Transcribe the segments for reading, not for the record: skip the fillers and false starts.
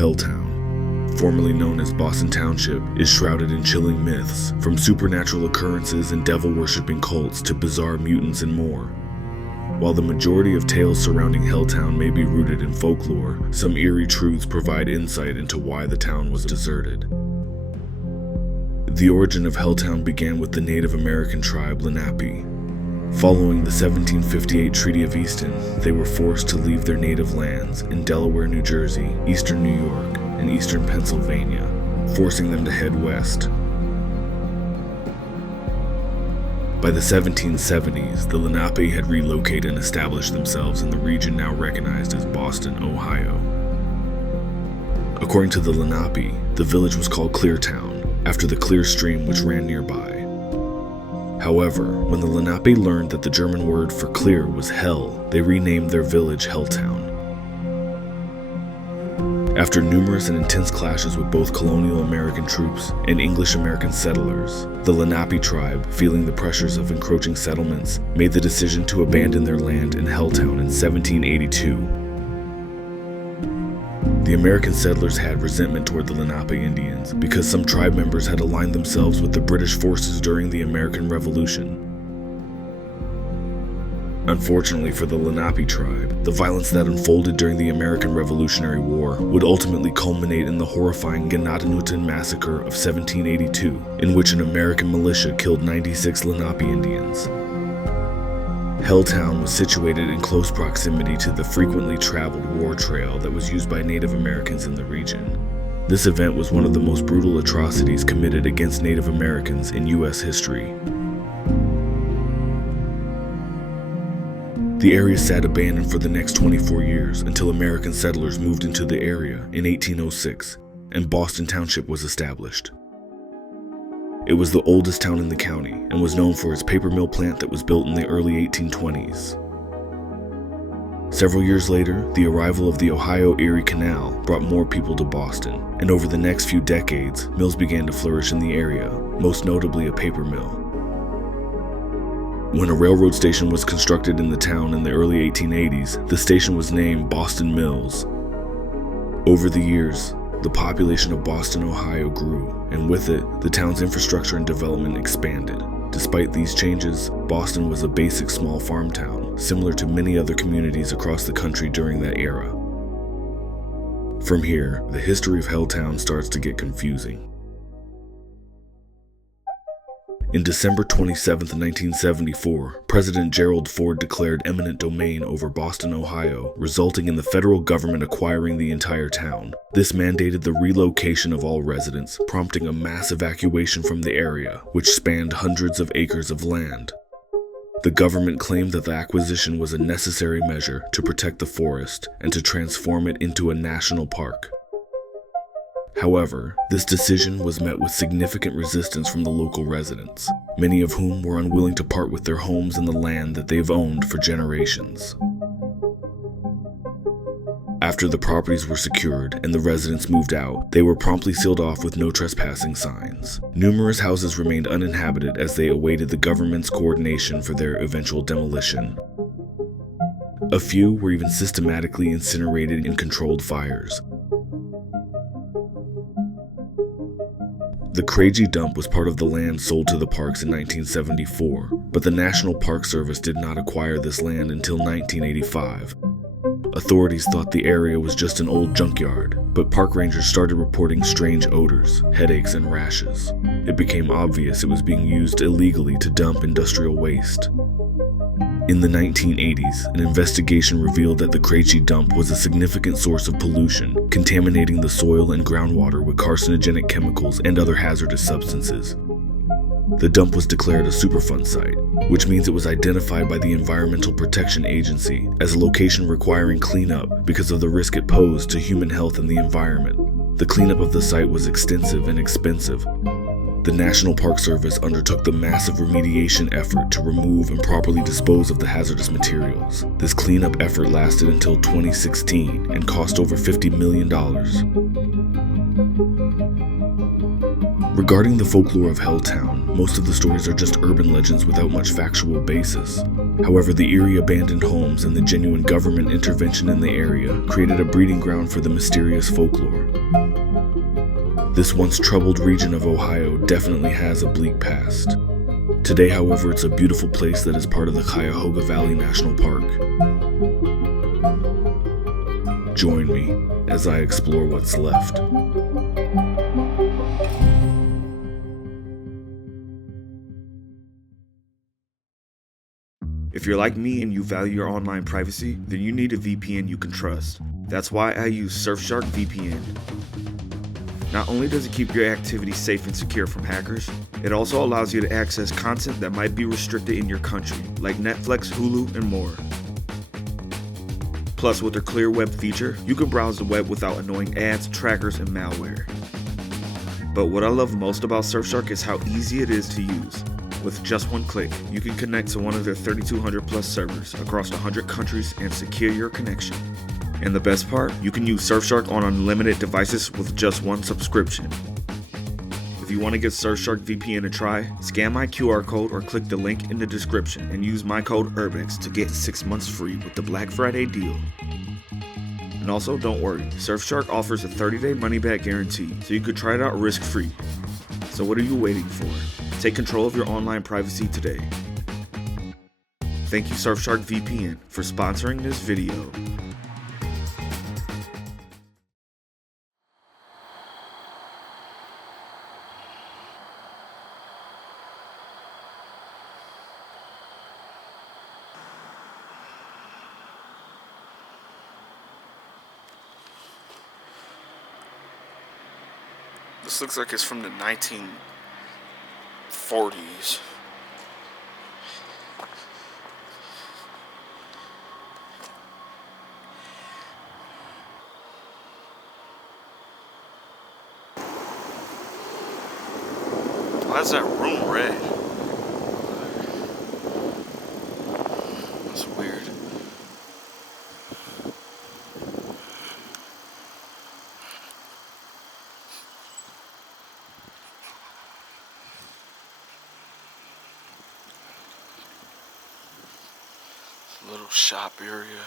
Helltown, formerly known as Boston Township, is shrouded in chilling myths, from supernatural occurrences and devil-worshipping cults to bizarre mutants and more. While the majority of tales surrounding Helltown may be rooted in folklore, some eerie truths provide insight into why the town was deserted. The origin of Helltown began with the Native American tribe Lenape. Following the 1758 Treaty of Easton, they were forced to leave their native lands in Delaware, New Jersey, eastern New York, and eastern Pennsylvania, forcing them to head west. By the 1770s, the Lenape had relocated and established themselves in the region now recognized as Boston, Ohio. According to the Lenape, the village was called Cleartown, after the Clear Stream which ran nearby. However, when the Lenape learned that the German word for clear was hell, they renamed their village Helltown. After numerous and intense clashes with both colonial American troops and English American settlers, the Lenape tribe, feeling the pressures of encroaching settlements, made the decision to abandon their land in Helltown in 1782. The American settlers had resentment toward the Lenape Indians because some tribe members had aligned themselves with the British forces during the American Revolution. Unfortunately for the Lenape tribe, the violence that unfolded during the American Revolutionary War would ultimately culminate in the horrifying Ganadenhutten Massacre of 1782, in which an American militia killed 96 Lenape Indians. Helltown was situated in close proximity to the frequently traveled war trail that was used by Native Americans in the region. This event was one of the most brutal atrocities committed against Native Americans in U.S. history. The area sat abandoned for the next 24 years until American settlers moved into the area in 1806, and Boston Township was established. It was the oldest town in the county and was known for its paper mill plant that was built in the early 1820s. Several years later, the arrival of the Ohio-Erie Canal brought more people to Boston, and over the next few decades, mills began to flourish in the area, most notably a paper mill. When a railroad station was constructed in the town in the early 1880s, the station was named Boston Mills. Over the years, the population of Boston, Ohio grew, and with it, the town's infrastructure and development expanded. Despite these changes, Boston was a basic small farm town, similar to many other communities across the country during that era. From here, the history of Helltown starts to get confusing. In December 27, 1974, President Gerald Ford declared eminent domain over Boston, Ohio, resulting in the federal government acquiring the entire town. This mandated the relocation of all residents, prompting a mass evacuation from the area, which spanned hundreds of acres of land. The government claimed that the acquisition was a necessary measure to protect the forest and to transform it into a national park. However, this decision was met with significant resistance from the local residents, many of whom were unwilling to part with their homes and the land that they've owned for generations. After the properties were secured and the residents moved out, they were promptly sealed off with no trespassing signs. Numerous houses remained uninhabited as they awaited the government's coordination for their eventual demolition. A few were even systematically incinerated in controlled fires. The Craigie dump was part of the land sold to the parks in 1974, but the National Park Service did not acquire this land until 1985. Authorities thought the area was just an old junkyard, but park rangers started reporting strange odors, headaches, and rashes. It became obvious it was being used illegally to dump industrial waste. In the 1980s, an investigation revealed that the Craigie dump was a significant source of pollution, contaminating the soil and groundwater with carcinogenic chemicals and other hazardous substances. The dump was declared a Superfund site, which means it was identified by the Environmental Protection Agency as a location requiring cleanup because of the risk it posed to human health and the environment. The cleanup of the site was extensive and expensive. The National Park Service undertook the massive remediation effort to remove and properly dispose of the hazardous materials. This cleanup effort lasted until 2016 and cost over $50 million. Regarding the folklore of Helltown, most of the stories are just urban legends without much factual basis. However, the eerie abandoned homes and the genuine government intervention in the area created a breeding ground for the mysterious folklore. This once troubled region of Ohio definitely has a bleak past. Today, however, it's a beautiful place that is part of the Cuyahoga Valley National Park. Join me as I explore what's left. If you're like me and you value your online privacy, then you need a VPN you can trust. That's why I use Surfshark VPN. Not only does it keep your activity safe and secure from hackers, it also allows you to access content that might be restricted in your country, like Netflix, Hulu, and more. Plus, with their Clear Web feature, you can browse the web without annoying ads, trackers, and malware. But what I love most about Surfshark is how easy it is to use. With just one click, you can connect to one of their 3,200 plus servers across 100 countries and secure your connection. And the best part, you can use Surfshark on unlimited devices with just one subscription. If you want to give Surfshark VPN a try, scan my QR code or click the link in the description and use my code URBEX to get 6 months free with the Black Friday deal. And also, don't worry, Surfshark offers a 30-day money-back guarantee, so you could try it out risk-free. So what are you waiting for? Take control of your online privacy today. Thank you Surfshark VPN for sponsoring this video. This looks like it's from the 1940s. Why is that room red? That's weird. Little shop area.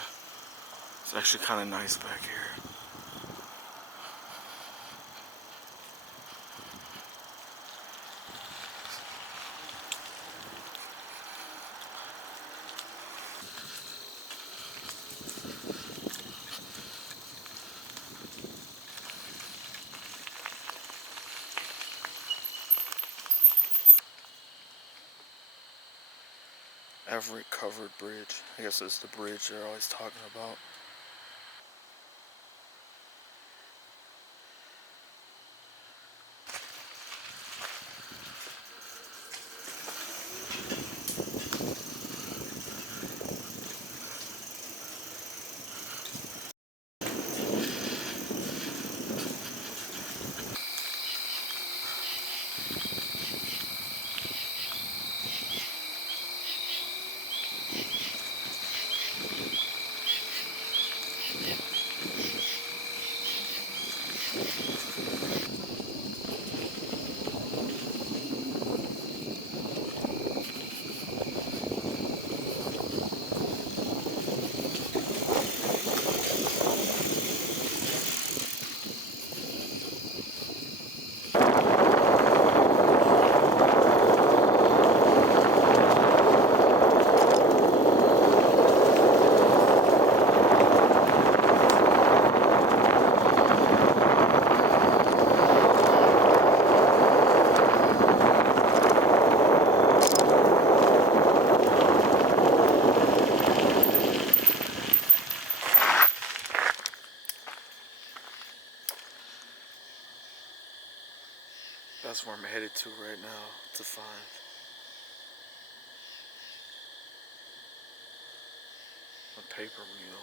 It's actually kind of nice back here. Everett Covered Bridge. I guess it's the bridge they're always talking about. That's where I'm headed to right now to find a paper wheel.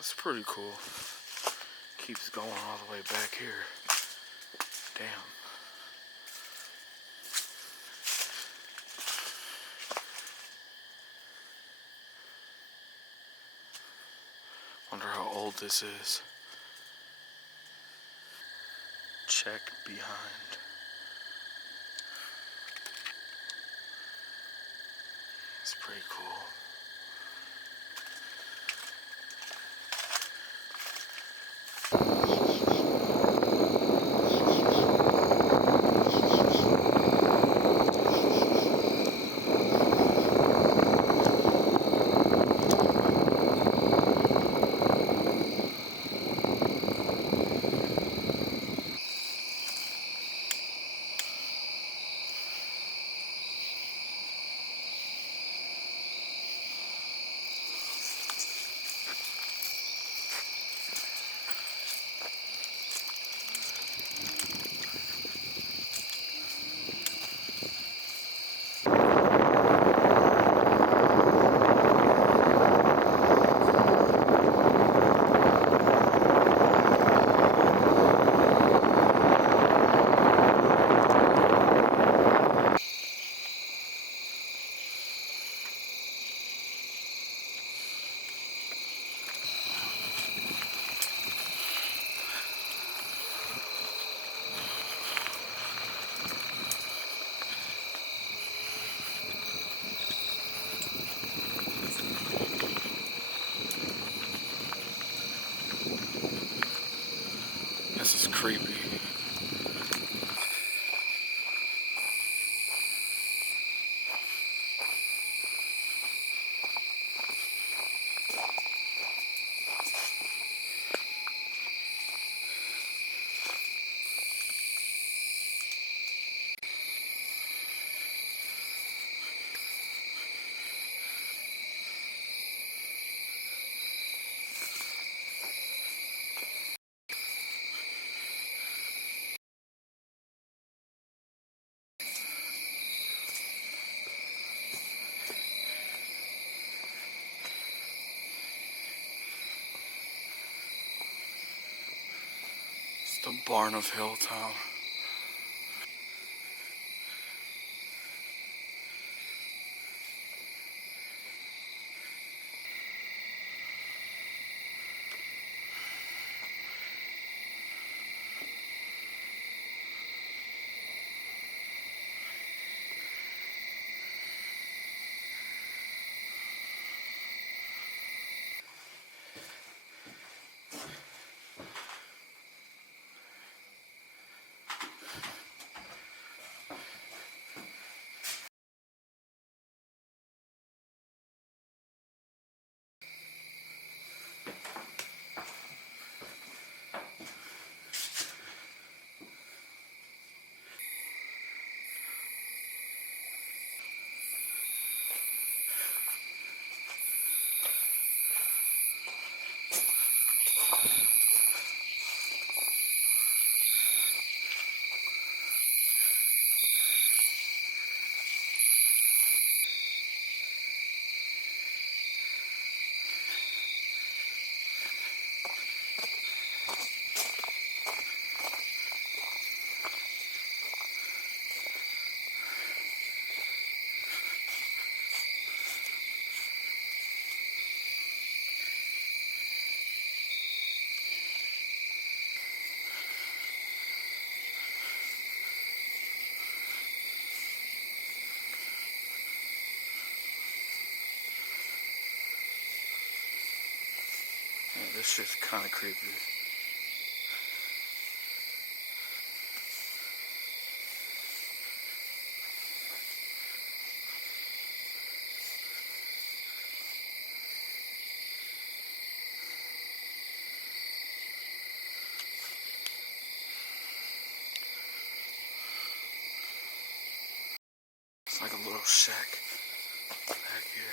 That's pretty cool. Keeps going all the way back here. Damn. Wonder how old this is. Check behind. It's pretty cool. This is creepy. It's the barn of Helltown. Yeah, this shit's kind of creepy. It's like a little shack back here.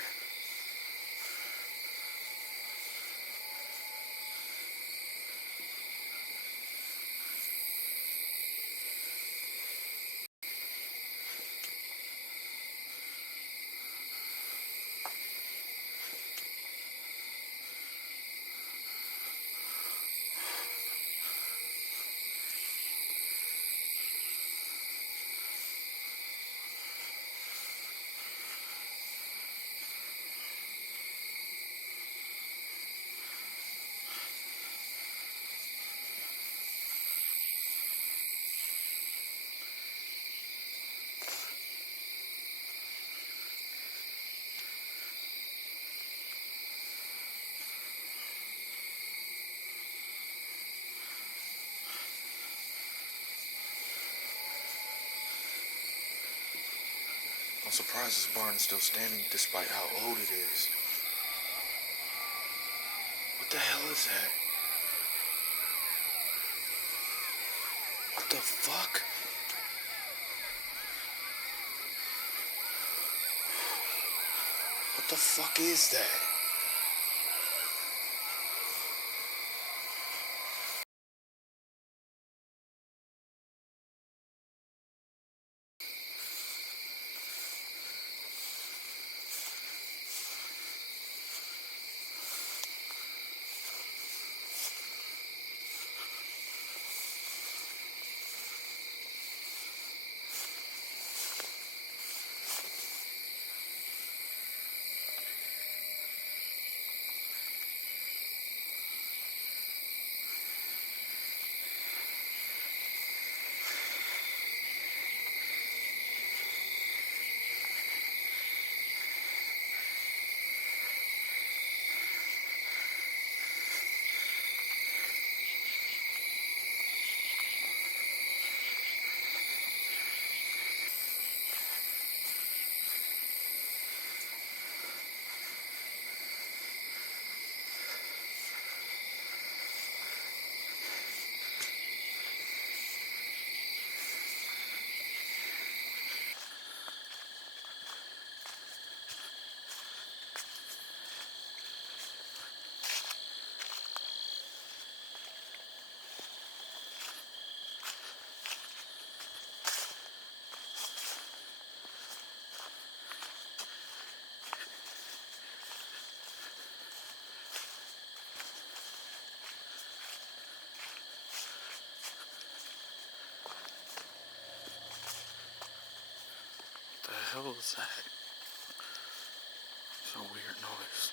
I'm surprised this barn is still standing despite how old it is. What the hell is that? What the fuck? What the fuck is that? What the hell is that? It's a weird noise.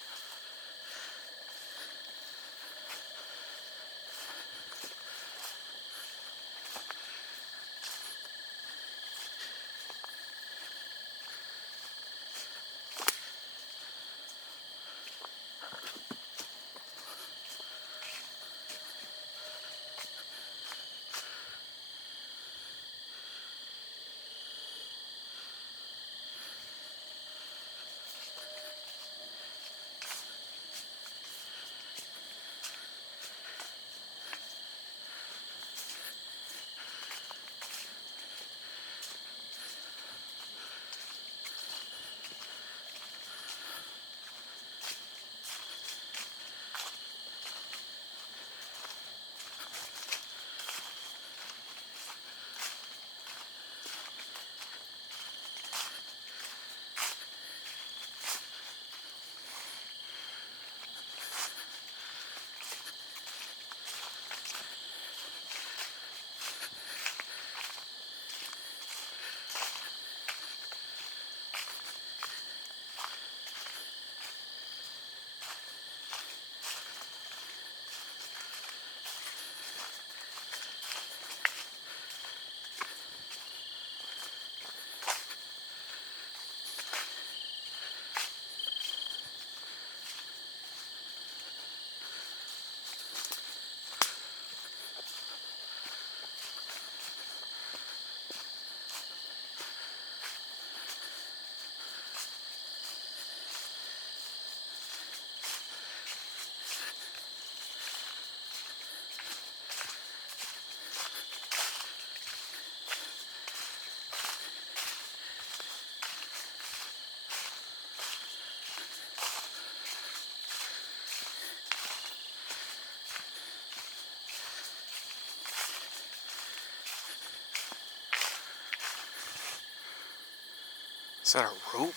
Is that a rope?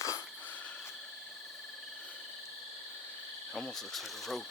It almost looks like a rope.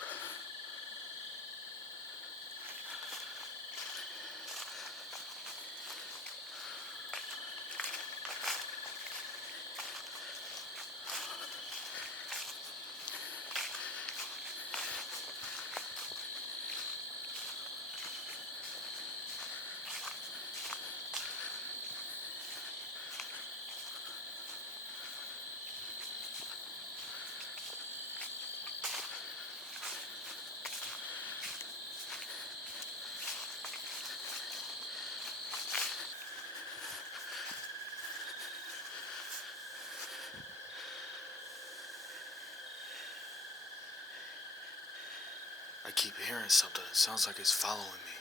I keep hearing something. It sounds like it's following me.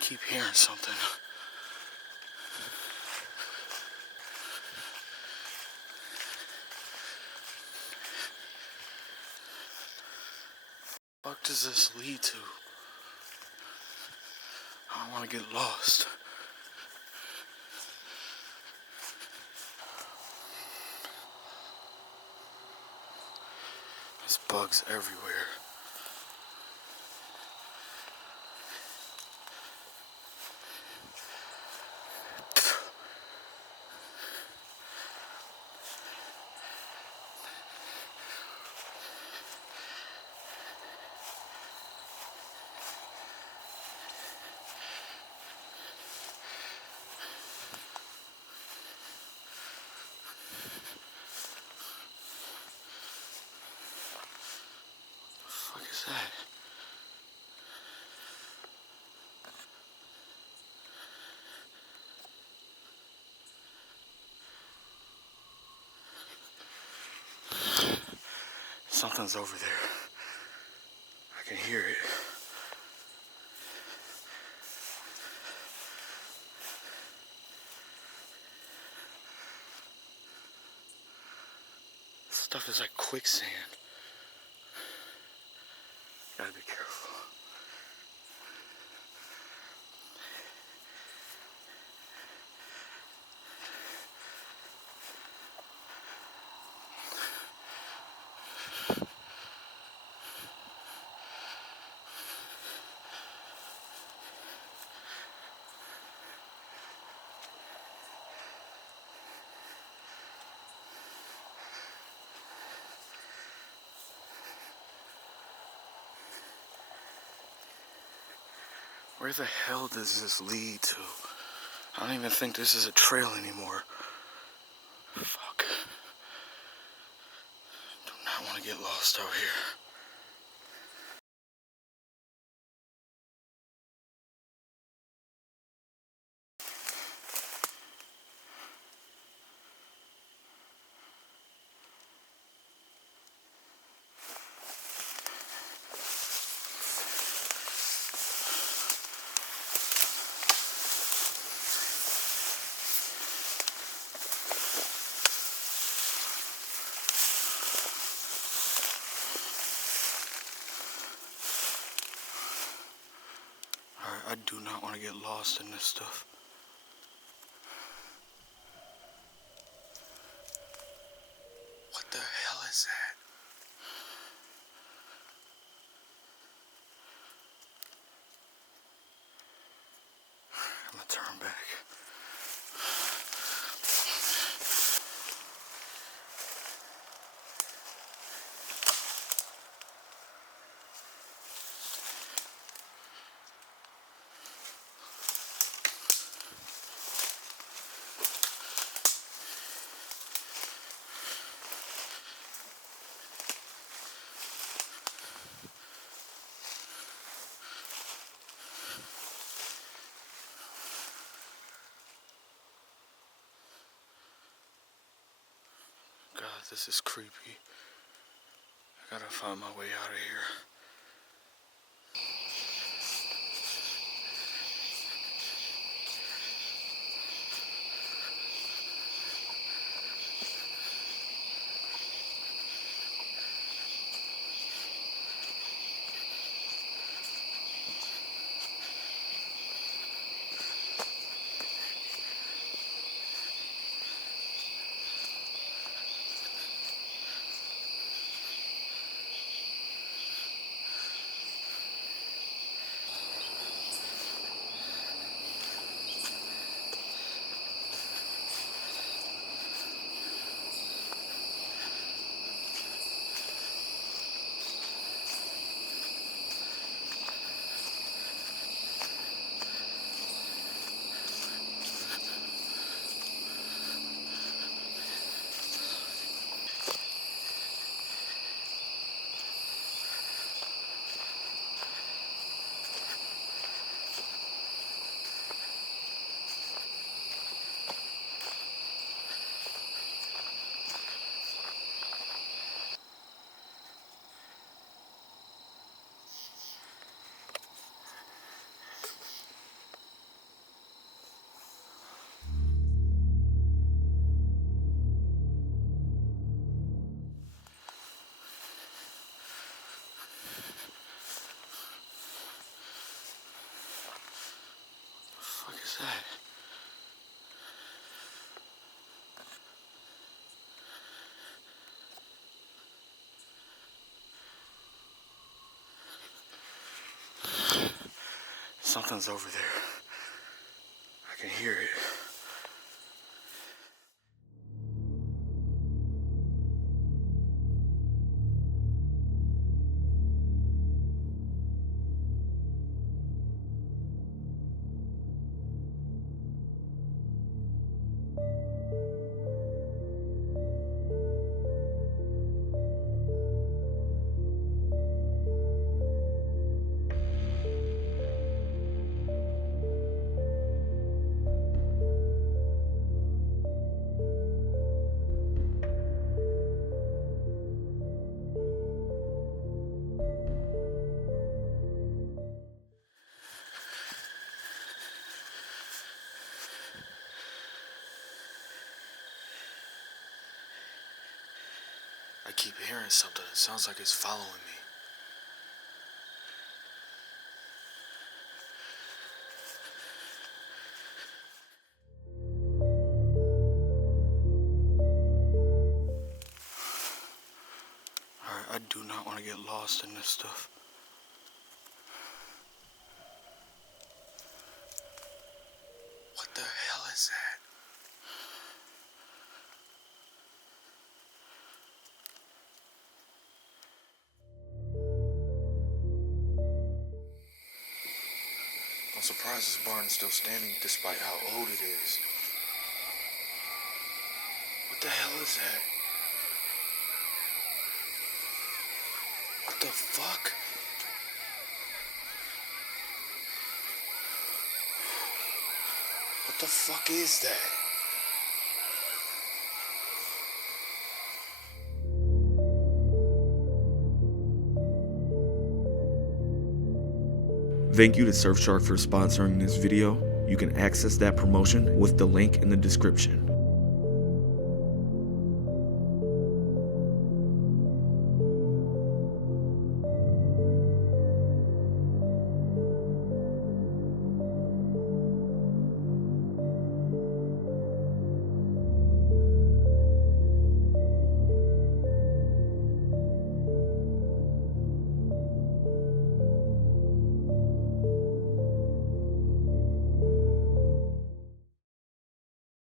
Keep hearing something. What does this lead to? I don't want to get lost. There's bugs everywhere. What the fuck is that? Something's over there. I can hear it. This stuff is like quicksand. Gotta be careful. Where the hell does this lead to? I don't even think this is a trail anymore. Fuck. Do not want to get lost out here. I do not want to get lost in this stuff. What the hell is that? I'm gonna turn back. God, this is creepy. I gotta find my way out of here. Something's over there. I can hear it. I keep hearing something. It sounds like it's following me. Alright, I do not want to get lost in this stuff. What the hell is that? I'm surprised this barn is still standing despite how old it is. What the hell is that? What the fuck? What the fuck is that? Thank you to Surfshark for sponsoring this video. You can access that promotion with the link in the description.